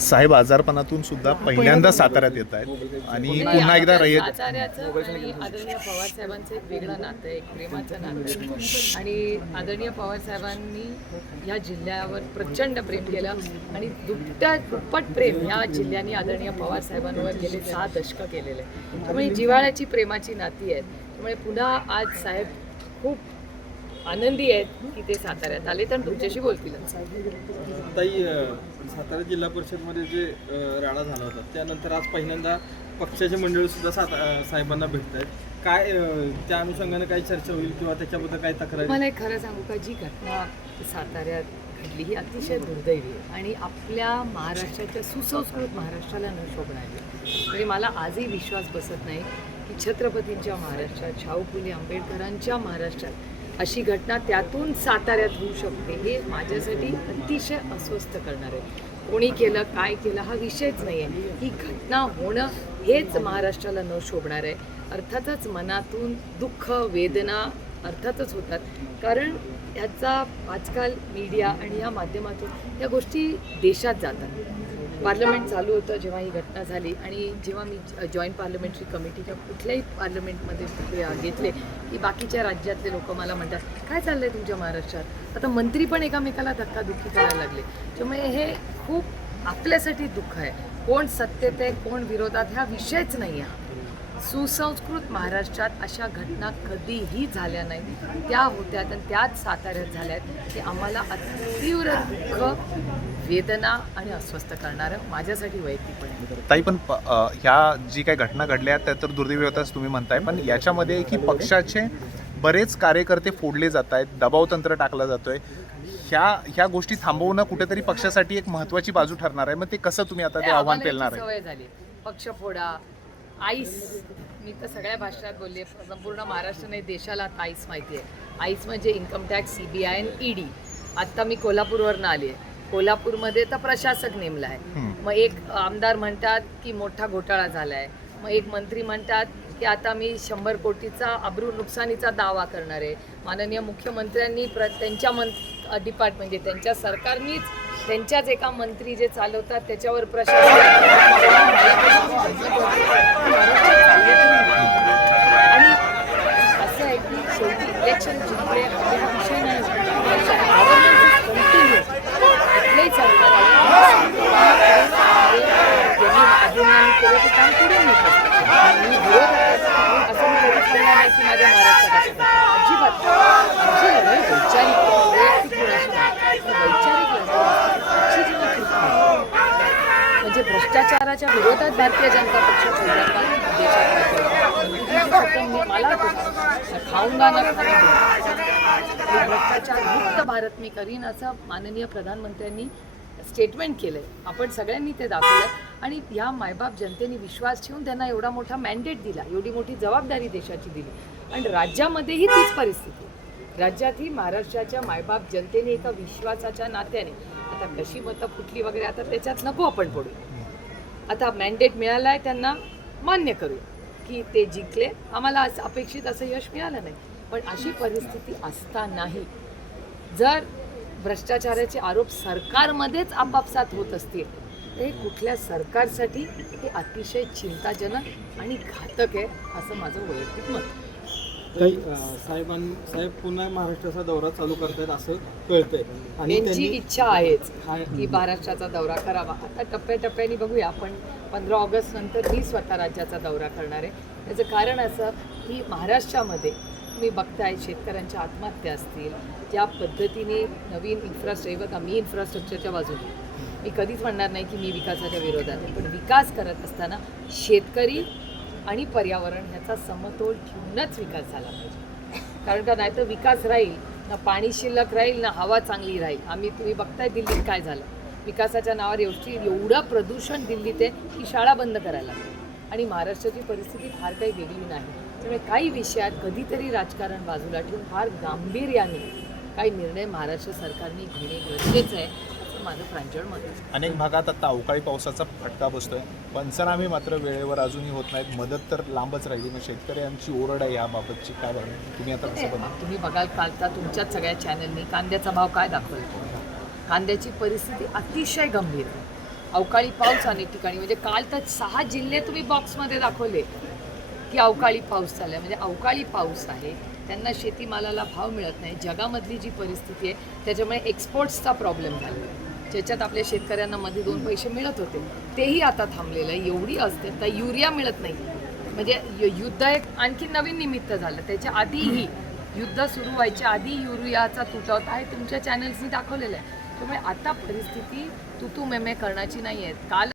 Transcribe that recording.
साहेब आजारपणातून सुद्धा पहिल्यांदा साताऱ्यात येत आहेत आणि पुन्हा एकदा रयत साताऱ्याचं आणि आदरणीय पवार साहेबांचं एक वेगळं नातं आहे, एक प्रेमाचं नातं आहे. आणि आदरणीय पवार साहेबांनी या जिल्ह्यावर प्रचंड प्रेम केलं आणि दुप्पट प्रेम या जिल्ह्याने आदरणीय पवार साहेबांवर गेले 6 दशकं केलेलं आहे. त्यामुळे जिव्हाळ्याची प्रेमाची नाती आहेत. त्यामुळे पुन्हा आज साहेब खूप आनंदी आहेत की ते साताऱ्यात आले तर तुमच्याशी बोलतील. ताई, सातारा जिल्हा परिषदमध्ये जे राडा झाला होता त्यानंतर आज पहिल्यांदा पक्षाचे मंडळी सुद्धा साहेबांना भेटत आहेत. काय त्या अनुषंगाने काही चर्चा होईल किंवा त्याच्याबद्दल काही तक्रार? मला एक खरं सांगू का, जी घटना साताऱ्यात घडली ही अतिशय दुर्दैवी आहे आणि आपल्या महाराष्ट्राच्या सुसंस्कृत महाराष्ट्राला न शोभणारी. म्हणजे मला आजही विश्वास बसत नाही की छत्रपतींच्या महाराष्ट्रात, शाहू फुले आंबेडकरांच्या महाराष्ट्रात अशी घटना त्यातून साताऱ्यात होऊ शकते. हे माझ्यासाठी अतिशय अस्वस्थ करणार आहे. कोणी केलं, काय केलं हा विषयच नाही आहे. ही घटना होणं हेच महाराष्ट्राला न शोभणार आहे. अर्थातच मनातून दुःख, वेदना अर्थातच होतात, कारण याचा आजकाल मीडिया आणि या माध्यमातून या गोष्टी देशात जातात. पार्लमेंट चालू होतं जेव्हा ही घटना झाली आणि जेव्हा मी जॉईंट पार्लमेंटरी कमिटीच्या कुठल्याही पार्लमेंटमध्ये घेतले की बाकीच्या राज्यातले लोक मला म्हणतात काय चाललंय तुमच्या महाराष्ट्रात. आता मंत्री पण एकामेकाला धक्काधुक्की करायला लागले. त्यामुळे हे खूप आपल्यासाठी दुःख आहे. कोण सत्तेत आहे, कोण विरोधात ह्या विषयच नाही आहे. सुसंस्कृत महाराष्ट्रात अशा घटना कधीही झाल्या नाही. त्या होत्या आणि त्याच साताऱ्यात झाल्यात. ते आम्हाला तीव्र दुःख, वेदना आणि अस्वस्थ करणारं माझ्यासाठी वैयक्तिकपणे. ताई, पण ह्या जी काही घटना घडल्या त्या तर दुर्दैवी होताच तुम्ही म्हणताय, पण याच्यामध्ये की पक्षाचे बरेच कार्यकर्ते फोडले जात आहेत, दबावतंत्र टाकला जातोय. ह्या गोष्टी थांबवणं कुठेतरी पक्षासाठी एक महत्त्वाची बाजू ठरणार आहे. मग ते कसं तुम्ही आता ते आव्हान पेलणार आहे? सवय झाली पक्ष फोडा, आईस. मी तर सगळ्या भाषणात बोलले, संपूर्ण महाराष्ट्र नाही देशाला आता आईस माहिती आहे. आईस म्हणजे इन्कम टॅक्स, CBI आणि ED. आत्ता मी कोल्हापूरवरनं आली आहे. कोल्हापूरमध्ये तर प्रशासक नेमला आहे. मग एक आमदार म्हणतात की मोठा घोटाळा झाला आहे. मग एक मंत्री म्हणतात की आता मी 100 कोटीचा अब्रू नुकसानीचा दावा करणार आहे. माननीय मुख्यमंत्र्यांनी त्यांच्या डिपार्टमेंट म्हणजे त्यांच्या सरकारनीच त्यांच्याच एका मंत्री जे चालवतात त्याच्यावर प्रशासन. आणि असं आहे की शेवटी इलेक्शन जिंकले हा विषय नाही. कंटिन्यू कुठलंही सरकार केलं ते काम करून मी विरोध असं मी कधीच म्हणणार नाही की माझ्या महाराष्ट्रात अजिबात. आमची लढाई वैचारिक वैयक्तिक वैचारिक लढाई म्हणजे भ्रष्टाचाराच्या विरोधात भारतीय जनता पक्ष मला खाऊंगा ना भ्रष्टाचार मुक्त भारत मी करीन असं माननीय प्रधानमंत्र्यांनी स्टेटमेंट केलं आहे. आपण सगळ्यांनी ते दाखवलं आणि या मायबाप जनतेने विश्वास ठेवून त्यांना एवढा मोठा मॅन्डेट दिला, एवढी मोठी जबाबदारी देशाची दिली. आणि राज्यामध्येही तीच परिस्थिती. राज्यातही महाराष्ट्राच्या मायबाप जनतेने एका विश्वासाच्या नात्याने, आता कशी मतं फुटली वगैरे आता त्याच्यात नको आपण पडू. आता मॅन्डेट मिळाला आहे, त्यांना मान्य करू की ते जिंकले. आम्हाला अपेक्षित असं यश मिळालं नाही. पण अशी परिस्थिती असतानाही जर भ्रष्टाचाराचे आरोप सरकारमध्येच आपापसात होत असतील तर हे कुठल्या सरकारसाठी ते अतिशय चिंताजनक आणि घातक आहे असं माझं वैयक्तिक मत. काही साहेब पुन्हा महाराष्ट्राचा दौरा चालू करतायत असं कळतंय आणि त्यांची इच्छा आहेच की महाराष्ट्राचा दौरा करावा. आता टप्प्याटप्प्याने बघूया. आपण 15 ऑगस्ट नंतर मी स्वतः राज्याचा दौरा करणार आहे. त्याचं कारण असं की महाराष्ट्रामध्ये तुम्ही बघताय शेतकऱ्यांच्या आत्महत्या असतील, ज्या पद्धतीने नवीन इन्फ्रास्ट्रक्चर, बघा मी इन्फ्रास्ट्रक्चरच्या बाजूने, मी कधीच म्हणणार नाही की मी विकासाच्या विरोधात आहे, पण विकास करत असताना शेतकरी आणि पर्यावरण ह्याचा समतोल ठेवूनच विकास झाला पाहिजे. कारण का नाही तर विकास राहील ना, पाणी शिल्लक राहील ना, हवा चांगली राहील. तुम्ही बघताय दिल्लीत काय झालं. विकासाच्या नावावर एवढं प्रदूषण दिल्लीत आहे की शाळा बंद करायला लागली. आणि महाराष्ट्राची परिस्थिती फार काही वेगळी नाही. त्यामुळे काही विषयात कधीतरी राजकारण बाजूला ठेवून फार गांभीर्याने काही निर्णय महाराष्ट्र सरकारने घेणे गरजेचं आहे असं माझं प्रांजळ मत आहे. अनेक भागात आता अवकाळी पावसाचा फटका बसतोय. पंचनामे मात्र वेळेवर अजूनही होत नाहीत. मदत तर लांबच राहिली. मग शेतकऱ्यांची ओरड आहे याबाबतची काय बघा तुम्ही आता कसं बघा? तुम्ही बघाल कालचा तुमच्याच सगळ्या चॅनलनी कांद्याचा भाव काय दाखवला. कांद्याची परिस्थिती अतिशय गंभीर आहे. अवकाळी पाऊस अनेक ठिकाणी, म्हणजे काल तर 6 जिल्हे तुम्ही बॉक्समध्ये दाखवले की अवकाळी पाऊस चालला आहे. म्हणजे अवकाळी पाऊस आहे, त्यांना शेतीमालाला भाव मिळत नाही. जगामधली जी परिस्थिती आहे त्याच्यामुळे एक्सपोर्ट्सचा प्रॉब्लेम झाला, ज्याच्यात आपल्या शेतकऱ्यांना मध्ये 2 पैसे मिळत होते तेही आता थांबलेलं आहे. एवढी असते तर युरिया मिळत नाही, म्हणजे युद्ध एक आणखी नवीन निमित्त झालं. त्याच्या आधीही युद्ध सुरू व्हायच्या आधी युरियाचा तुटवडा आहे, तुमच्या चॅनल्सनी दाखवलेलं आहे. त्यामुळे आता परिस्थिती तुतू मेमे करण्याची नाही आहे. काल